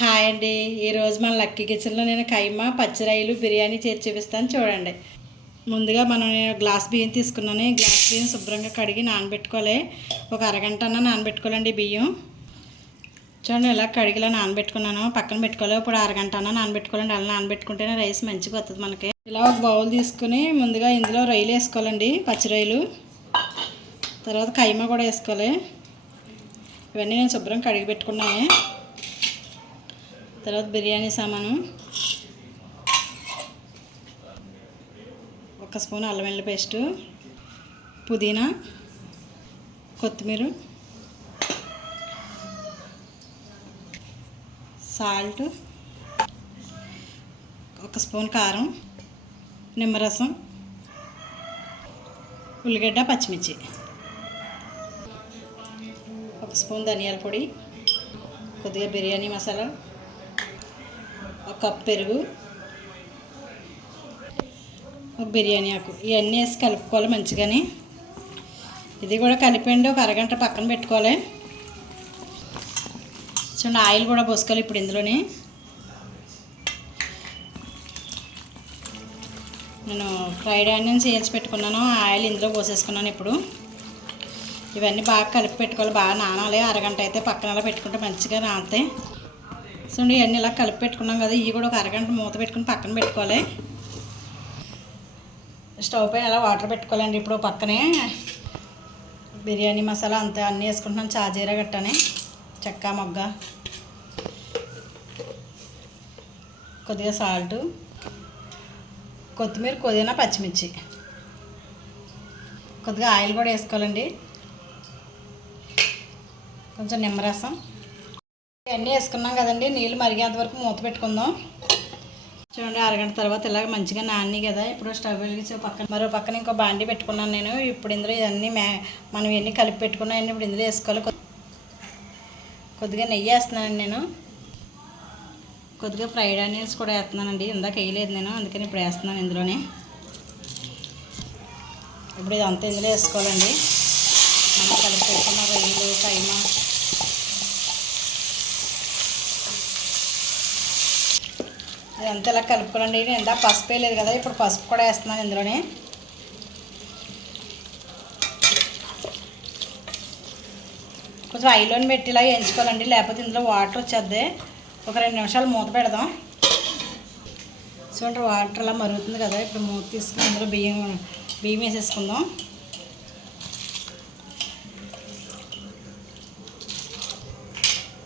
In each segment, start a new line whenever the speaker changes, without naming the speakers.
Hi అండి. ఈరోజు మన లక్కీ కిచెన్లో నేను కైమా పచ్చిరాయలు బిర్యానీ చేసి చూపిస్తాను చూడండి. ముందుగా మనం నేను గ్లాస్ బియ్యం తీసుకున్నాను. ఈ గ్లాస్ బియ్యం శుభ్రంగా కడిగి నానబెట్టుకోవాలి. ఒక అరగంట అన్న నానబెట్టుకోవాలండి బియ్యం. చూడండి ఇలా కడిగిలా నానబెట్టుకున్నాను. పక్కన పెట్టుకోవాలి. ఇప్పుడు అరగంట అన్న నానబెట్టుకోవాలండి. అలా నానబెట్టుకుంటేనే రైస్ మంచిగా వస్తుంది మనకి. ఇలా ఒక బౌల్ తీసుకుని ముందుగా ఇందులో రొయ్యలు వేసుకోవాలండి. పచ్చి రొయ్యలు తర్వాత కైమా కూడా వేసుకోవాలి. ఇవన్నీ నేను శుభ్రం కడిగి పెట్టుకున్నాను. తర్వాత బిర్యానీ సామాను. ఒక స్పూన్ అల్లం వెల్లుల్లి పేస్టు. పుదీనా. కొత్తిమీర. సాల్ట్. ఒక స్పూన్ కారం. నిమ్మరసం. ఉల్లిగడ్డ పచ్చిమిర్చి. ఒక స్పూన్ ధనియాల పొడి. కొద్దిగా బిర్యానీ మసాలా. ఒక కప్ పెరుగు ఒక బిర్యానీ ఆకు. ఇవన్నీ వేసి కలుపుకోవాలి మంచిగాని. ఇది కూడా కలిపండి ఒక అరగంట పక్కన పెట్టుకోవాలి. చూడండి ఆయిల్ కూడా పోసుకోవాలి ఇప్పుడు ఇందులోని. నేను ఫ్రైడ్ ఆనియన్స్ వేయించి పెట్టుకున్నాను ఆయిల్ ఇందులో పోసేసుకున్నాను ఇప్పుడు. ఇవన్నీ బాగా కలిపి పెట్టుకోవాలి బాగా నానాలి. అరగంట అయితే పక్కన అలా పెట్టుకుంటే మంచిగా నానతాయి సో ఇవన్నీ ఇలా కలిపి పెట్టుకున్నాం కదా ఇవి కూడా ఒక అరగంట మూత పెట్టుకుని పక్కన పెట్టుకోవాలి. స్టవ్ పైన అలా వాటర్ పెట్టుకోవాలండి ఇప్పుడు పక్కనే. బిర్యానీ మసాలా అంతా అన్నీ వేసుకుంటున్నాను చాజీరా గట్టని చెక్క మొగ్గ. కొద్దిగా సాల్ట్. కొత్తిమీర పుదీనా పచ్చిమిర్చి. కొద్దిగా ఆయిల్ కూడా వేసుకోవాలండి. కొంచెం నిమ్మరసం. ఇవన్నీ వేసుకున్నాం కదండి. నీళ్ళు మరిగేంత వరకు మూత పెట్టుకుందాం. చూడండి అరగంట తర్వాత ఇలాగ మంచిగా నాన్ని కదా. ఇప్పుడు స్టవ్ వెలిగించి పక్కన మరో పక్కన ఇంకో బాండి పెట్టుకున్నాను నేను. ఇప్పుడు ఇందులో ఇవన్నీ మే మనం ఇవన్నీ కలిపి పెట్టుకున్నాయన్నీ ఇప్పుడు ఇందులో వేసుకోవాలి. కొద్దిగా నెయ్యి వేస్తున్నానండి నేను. కొద్దిగా ఫ్రైడ్ ఆనియన్స్ కూడా వేస్తున్నానండి. ఇందాక వేయలేదు నేను అందుకని ఇప్పుడు వేస్తున్నాను ఇందులోనే. ఇప్పుడు ఇదంతా ఇందులో వేసుకోవాలండి. మనం కలిపి పెట్టుకున్న రొయ్యలు కైమా ఎంత ఇలా కలుపుకోవాలండి? నేను ఇందాక పసుపు వేయలేదు కదా ఇప్పుడు పసుపు కూడా వేస్తున్నాను ఇందులోనే. కొంచెం ఐలోని పెట్టి ఇలా వేయించుకోవాలండి లేకపోతే ఇందులో వాటర్ వచ్చేద్ది. ఒక రెండు నిమిషాలు మూత పెడదాం. చూడండి వాటర్ అలా మరుగుతుంది కదా ఇప్పుడు మూత తీసుకుని ఇందులో బియ్యం బియ్యం వేసేసుకుందాం.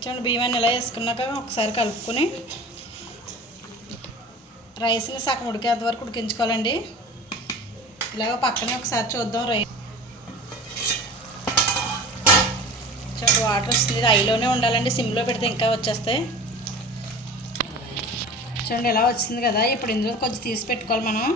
చూడండి బియ్యాన్ని ఇలా వేసుకున్నాక ఒకసారి కలుపుకొని రైస్ని సగం ఉడికేంత వరకు ఉడికించుకోవాలండి. ఇలాగ పక్కనే ఒకసారి చూద్దాం రైస్ చూడండి వాటర్ వస్తుంది ఐలోనే ఉండాలండి. సిమ్లో పెడితే ఇంకా వచ్చేస్తాయి. చూడండి ఇలా వచ్చింది కదా. ఇప్పుడు ఇందులో కొంచెం తీసి పెట్టుకోవాలి మనం.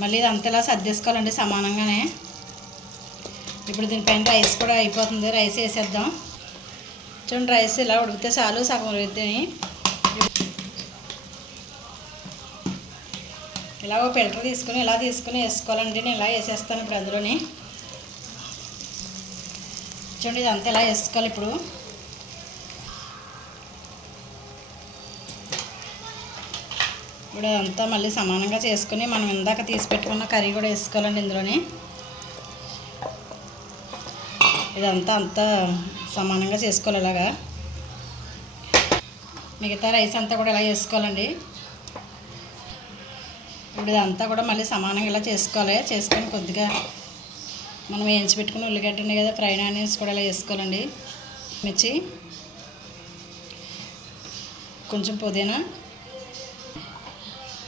మళ్ళీ ఇదంతా ఇలా సర్దేసుకోవాలండి సమానంగానే. ఇప్పుడు దీనిపైన రైస్ కూడా అయిపోతుంది. రైస్ వేసేద్దాం. చూడండి రైస్ ఇలా ఉడికితే చాలు సగం ఉడికితే ఇలా ఒక ఫిల్టర్ తీసుకుని ఇలా తీసుకుని వేసుకోవాలండి. నేను ఇలా వేసేస్తాను ఇప్పుడు అందులోని చూడండి ఇదంతా ఇలా వేసుకోవాలి ఇప్పుడు. ఇప్పుడు అంతా మళ్ళీ సమానంగా చేసుకుని మనం ఇందాక తీసి పెట్టుకున్న కర్రీ కూడా వేసుకోవాలండి ఇందులోని. ఇదంతా అంతా సమానంగా చేసుకోవాలి ఇలాగా. మిగతా రైస్ అంతా కూడా ఇలా వేసుకోవాలండి ఇప్పుడు ఇదంతా కూడా మళ్ళీ సమానంగా ఇలా చేసుకోవాలి. చేసుకొని కొద్దిగా మనం వేయించి పెట్టుకుని ఉల్లిగడ్డ ఉన్నాయి కదా ఫ్రైడ్ ఆనియన్స్ కూడా ఇలా వేసుకోవాలండి. మిర్చి కొంచెం పుదీనా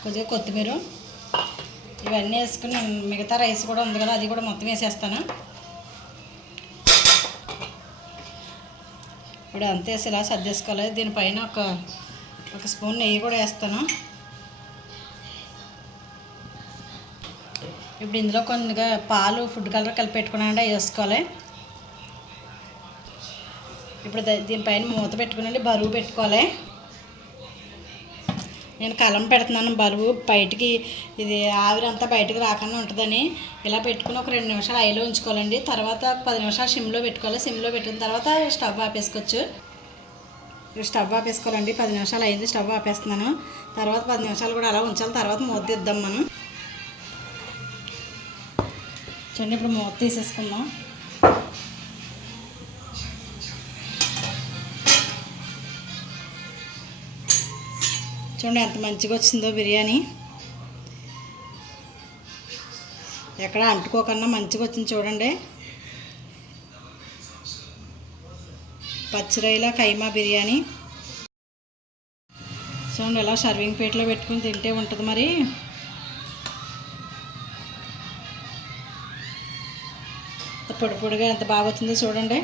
కొద్దిగా కొత్తిమీర. ఇవన్నీ వేసుకుని మిగతా రైస్ కూడా ఉంది కదా అది కూడా మొత్తం వేసేస్తాను. ఇప్పుడు అంత వేసి ఇలా సర్దేసుకోవాలి. దీనిపైన ఒక ఒక స్పూన్ నెయ్యి కూడా వేస్తాను. ఇప్పుడు ఇందులో కొద్దిగా పాలు ఫుడ్ కలర్ కలిపి పెట్టుకున్నాండి వేసుకోవాలి. ఇప్పుడు దీనిపైన మూత పెట్టుకునండి బరువు పెట్టుకోవాలి. నేను కలం పెడుతున్నాను బరువు బయటికి ఇది ఆవిరంతా బయటికి రాకుండా ఉంటుందని. ఇలా పెట్టుకుని ఒక రెండు నిమిషాలు ఐలో ఉంచుకోవాలండి. తర్వాత పది నిమిషాలు సిమ్లో పెట్టుకోవాలి. సిమ్లో పెట్టిన తర్వాత స్టవ్ ఆపేసుకోవచ్చు. స్టవ్ ఆపేసుకోవాలండి. పది నిమిషాలు అయింది స్టవ్ ఆపేస్తున్నాను. తర్వాత పది నిమిషాలు కూడా అలా ఉంచాలి. తర్వాత మూత తీద్దాం మనం. చూడండి ఇప్పుడు మూత తీసేసుకుందాం. చూడండి ఎంత మంచిగా వచ్చిందో బిర్యానీ. ఎక్కడ అంటుకోకుండా మంచిగా వచ్చింది చూడండి. పచ్చిరొయ్యల కైమా బిర్యానీ. చూడండి ఇలా సర్వింగ్ ప్లేట్లో పెట్టుకుని తింటే ఉంటుంది మరి. పొడి పొడిగా ఎంత బాగా వచ్చిందో చూడండి.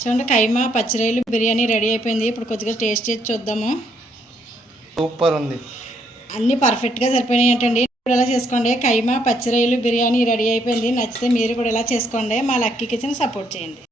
చూడండి కైమా పచ్చిరొయ్యలు బిర్యానీ రెడీ అయిపోయింది. ఇప్పుడు కొద్దిగా టేస్ట్ చేసి చూద్దాము.
సూపర్ ఉంది.
అన్నీ పర్ఫెక్ట్గా సరిపోయినాయి ఏంటండి ఇప్పుడు ఇలా చేసుకోండి? కైమా పచ్చిరొయ్యలు బిర్యానీ రెడీ అయిపోయింది. నచ్చితే మీరు కూడా ఇలా చేసుకోండి. మా లక్కీ కిచెన్ సపోర్ట్ చేయండి.